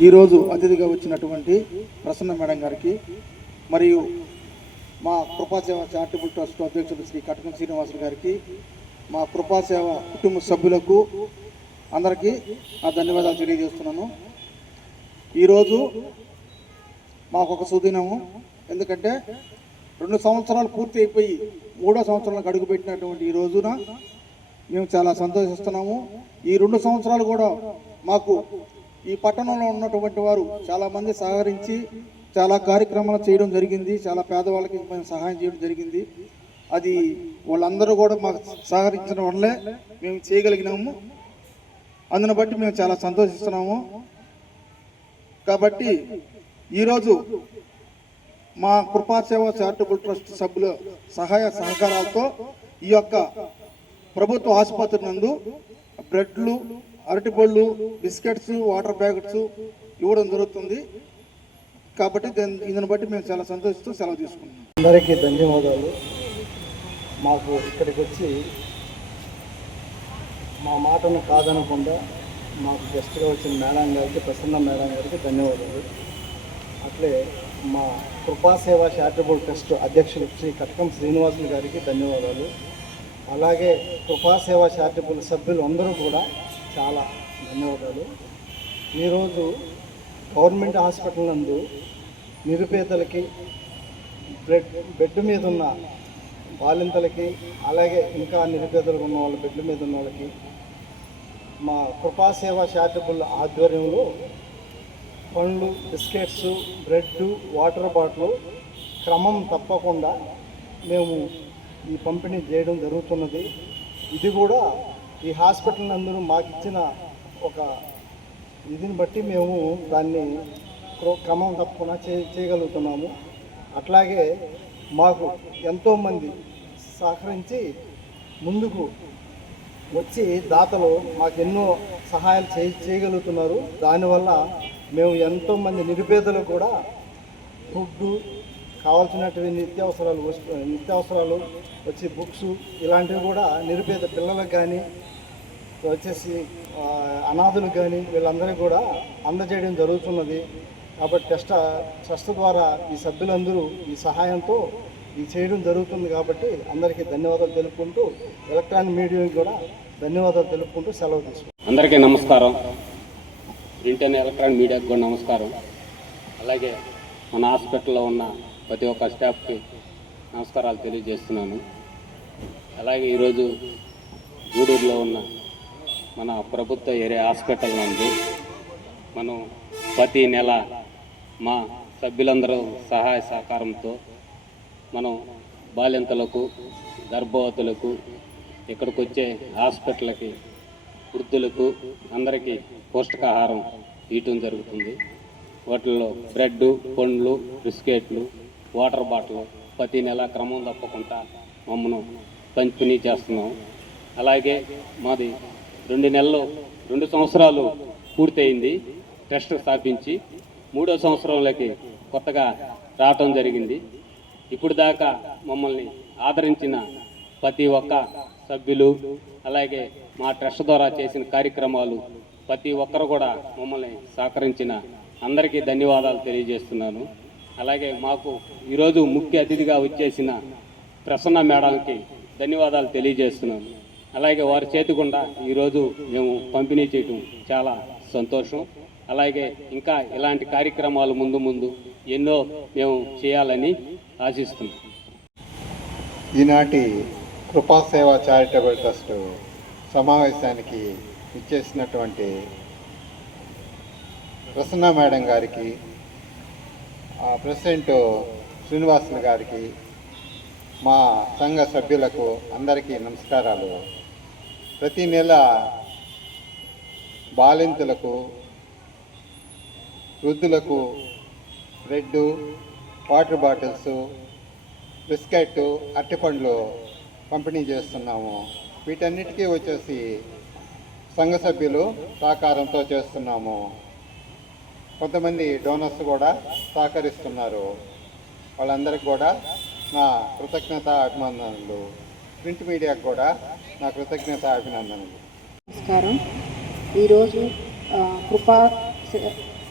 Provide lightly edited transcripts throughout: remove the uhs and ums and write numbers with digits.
ఈరోజు అతిథిగా వచ్చినటువంటి ప్రసన్న మేడం గారికి మరియు మా కృపాసేవ చారిటబుల్ ట్రస్ట్ అధ్యక్షుడు శ్రీ కటకం శ్రీనివాసులు గారికి, మా కృపాసేవ కుటుంబ సభ్యులకు అందరికీ నా ధన్యవాదాలు తెలియజేస్తున్నాను. ఈరోజు మాకు ఒక సుదినము. ఎందుకంటే 2 సంవత్సరాలు పూర్తి అయిపోయి 3వ సంవత్సరాలకు అడుగుపెట్టినటువంటి ఈ రోజున మేము చాలా సంతోషిస్తున్నాము. ఈ 2 సంవత్సరాలు కూడా మాకు ఈ పట్టణంలో ఉన్నటువంటి వారు చాలామంది సహకరించి చాలా కార్యక్రమాలు చేయడం జరిగింది. చాలా పేదవాళ్ళకి మేము సహాయం చేయడం జరిగింది. అది వాళ్ళందరూ కూడా మాకు సహకరించడం వల్లే మేము చేయగలిగినాము. అందును బట్టి మేము చాలా సంతోషిస్తున్నాము. కాబట్టి ఈరోజు మా కృపాసేవ చారిటబుల్ ట్రస్ట్ సభ్యుల సహాయ సహకారాలతో ఈ యొక్క ప్రభుత్వ ఆసుపత్రి నందు బ్రెడ్లు, అరటిపళ్ళు, బిస్కెట్స్, వాటర్ ప్యాకెట్స్ ఇవ్వడం జరుగుతుంది. కాబట్టి దీన్ని బట్టి మేము చాలా సంతోషిస్తూ సెలవు తీసుకున్నాం. అందరికీ ధన్యవాదాలు. మాకు ఇక్కడికి వచ్చి మా మాటను కాదనకుండా మాకు గెస్ట్గా వచ్చిన మేడం గారికి, ప్రసన్న మేడం గారికి ధన్యవాదాలు. అట్లే మా కృపాసేవ చారిటబుల్ ట్రస్ట్ అధ్యక్షులు శ్రీ కటకం శ్రీనివాసులు గారికి ధన్యవాదాలు. అలాగే కృపాసేవ చారిటబుల్ సభ్యులు అందరూ కూడా చాలా ధన్యవాదాలు. ఈరోజు గవర్నమెంట్ హాస్పిటల్ నందు నిరుపేదలకి, బెడ్ మీద ఉన్న బాలింతలకి, అలాగే ఇంకా నిరుపేదలు ఉన్న వాళ్ళ బెడ్ మీద ఉన్న వాళ్ళకి మా కృపాసేవ చారిటబుల్ ఆధ్వర్యంలో పండ్లు, బిస్కెట్స్, బ్రెడ్, వాటర్ బాటిల్ క్రమం తప్పకుండా మేము ఈ పంపిణీ చేయడం జరుగుతున్నది. ఇది కూడా ఈ హాస్పిటల్ అందరూ మాకు ఇచ్చిన ఒక ఇదిని బట్టి మేము దాన్ని క్రమం తప్పకుండా చేయగలుగుతున్నాము. అట్లాగే మాకు ఎంతోమంది సహకరించి ముందుకు వచ్చి దాతలు మాకు ఎన్నో సహాయాలు చేయగలుగుతున్నారు. దానివల్ల మేము ఎంతోమంది నిరుపేదలకు కూడా ఫుడ్ కావాల్సినటువంటి నిత్యావసరాలు వచ్చి బుక్స్ ఇలాంటివి కూడా నిరుపేద పిల్లలకు కానీ వచ్చేసి అనాథులకు కానీ వీళ్ళందరికీ కూడా అందజేయడం జరుగుతున్నది. కాబట్టి ట్రస్ట్ ద్వారా ఈ సభ్యులందరూ ఈ సహాయంతో ఇది చేయడం జరుగుతుంది. కాబట్టి అందరికీ ధన్యవాదాలు తెలుపుకుంటూ, ఎలక్ట్రానిక్ మీడియాకి కూడా ధన్యవాదాలు తెలుపుకుంటూ సెలవు తీసుకుంటాం. అందరికీ నమస్కారం. ఇంటర్నెట్ ఎలక్ట్రానిక్ మీడియాకి కూడా నమస్కారం. అలాగే మన హాస్పిటల్లో ఉన్న ప్రతి ఒక్క స్టాఫ్కి నమస్కారాలు తెలియజేస్తున్నాను. అలాగే ఈరోజు గూడూరులో ఉన్న మన ప్రభుత్వ ఏరియా హాస్పిటల్ నందు మనం ప్రతి నెల మా సభ్యులందరూ సహాయ సహకారంతో మనం బాలింతలకు, గర్భవతులకు, ఇక్కడికి వచ్చే హాస్పిటల్కి వృద్ధులకు అందరికీ పౌష్టికాహారం ఇవ్వటం జరుగుతుంది. వాటిల్లో బ్రెడ్, పండ్లు, బిస్కెట్లు, వాటర్ బాటిల్ ప్రతి నెల క్రమం తప్పకుండా మమ్మల్ని పంపిణీ చేస్తున్నాం. అలాగే మాది 2 సంవత్సరాలు పూర్తయింది ట్రస్ట్ స్థాపించి. 3వ సంవత్సరంలోకి కొత్తగా రావటం జరిగింది. ఇప్పుడు దాకా మమ్మల్ని ఆదరించిన ప్రతి ఒక్క సభ్యులు, అలాగే మా ట్రస్ట్ ద్వారా చేసిన కార్యక్రమాలు ప్రతి ఒక్కరు కూడా మమ్మల్ని సహకరించిన అందరికీ ధన్యవాదాలు తెలియజేస్తున్నాను. అలాగే మాకు ఈరోజు ముఖ్య అతిథిగా వచ్చేసిన ప్రసన్న మేడంకి ధన్యవాదాలు తెలియజేస్తున్నాను. అలాగే వారి చేతి గుండా ఈరోజు మేము పంపిణీ చేయటం చాలా సంతోషం. అలాగే ఇంకా ఇలాంటి కార్యక్రమాలు ముందు ఎన్నో మేము చేయాలని ఆశిస్తున్నాం. ఈనాటి కృపాసేవ చారిటబుల్ ట్రస్ట్ సమావేశానికి ఇచ్చేసినటువంటి ప్రసన్న మేడం గారికి, ప్రెసిడెంట్ శ్రీనివాసులు గారికి, మా సంఘ సభ్యులకు అందరికీ నమస్కారాలు. ప్రతి నెల బాలింతలకు, వృద్ధులకు బ్రెడ్, వాటర్ బాటిల్స్, బిస్కెట్, అరటిపండ్లు పంపిణీ చేస్తున్నాము. వీటన్నిటికీ వచ్చేసి సంఘ సభ్యులు సహకారంతో చేస్తున్నాము. కొంతమంది డోనర్స్ కూడా సహకరిస్తున్నారు. వాళ్ళందరికీ కూడా నా కృతజ్ఞత అభినందనలు. ప్రింట్ మీడియాకు కూడా నా కృతజ్ఞత అభినందనలు. నమస్కారం. ఈరోజు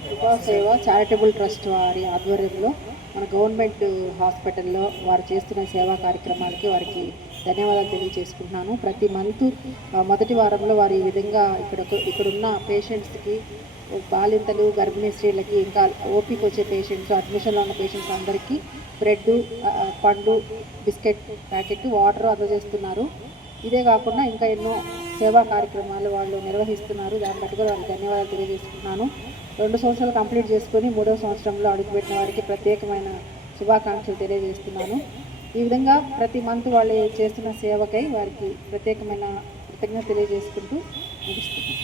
కృపా సేవ చారిటబుల్ ట్రస్ట్ వారి ఆధ్వర్యంలో మన గవర్నమెంట్ హాస్పిటల్లో వారు చేస్తున్న సేవా కార్యక్రమాలకి వారికి ధన్యవాదాలు తెలియజేసుకుంటున్నాను. ప్రతి మంత్ మొదటి వారంలో వారు ఈ విధంగా ఇక్కడున్న పేషెంట్స్కి, బాలింతలు, గర్భిణీ స్త్రీలకి, ఇంకా ఓపీకి వచ్చే పేషెంట్స్, అడ్మిషన్లో ఉన్న పేషెంట్స్ అందరికీ బ్రెడ్, పండ్లు, బిస్కెట్ ప్యాకెట్, వాటర్ అందజేస్తున్నారు. ఇదే కాకుండా ఇంకా ఎన్నో సేవా కార్యక్రమాలు వాళ్ళు నిర్వహిస్తున్నారు. దాన్ని బట్టి కూడా వాళ్ళకి ధన్యవాదాలు తెలియజేసుకుంటున్నాను. 2 సంవత్సరాలు కంప్లీట్ చేసుకొని 3వ సంవత్సరంలో అడుగుపెట్టిన వారికి ప్రత్యేకమైన శుభాకాంక్షలు తెలియజేస్తున్నాను. ఈ విధంగా ప్రతి మంత్ వాళ్ళు చేస్తున్న సేవకై వారికి ప్రత్యేకమైన కృతజ్ఞత తెలియజేసుకుంటూ ముగిస్తున్నాను.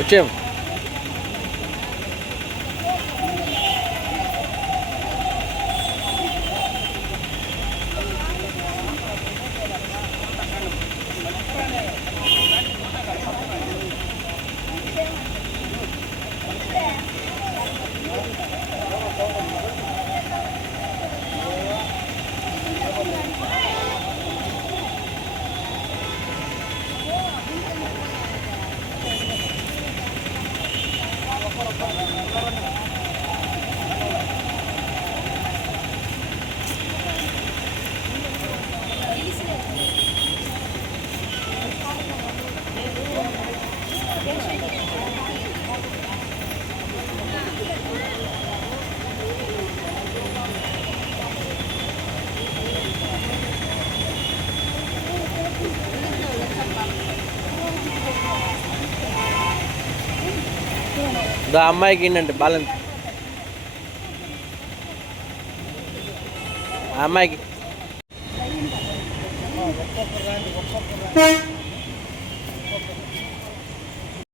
వచ్చాం. దా అమ్మాయికి ఏంటంటే బాలన్ అమ్మాయికి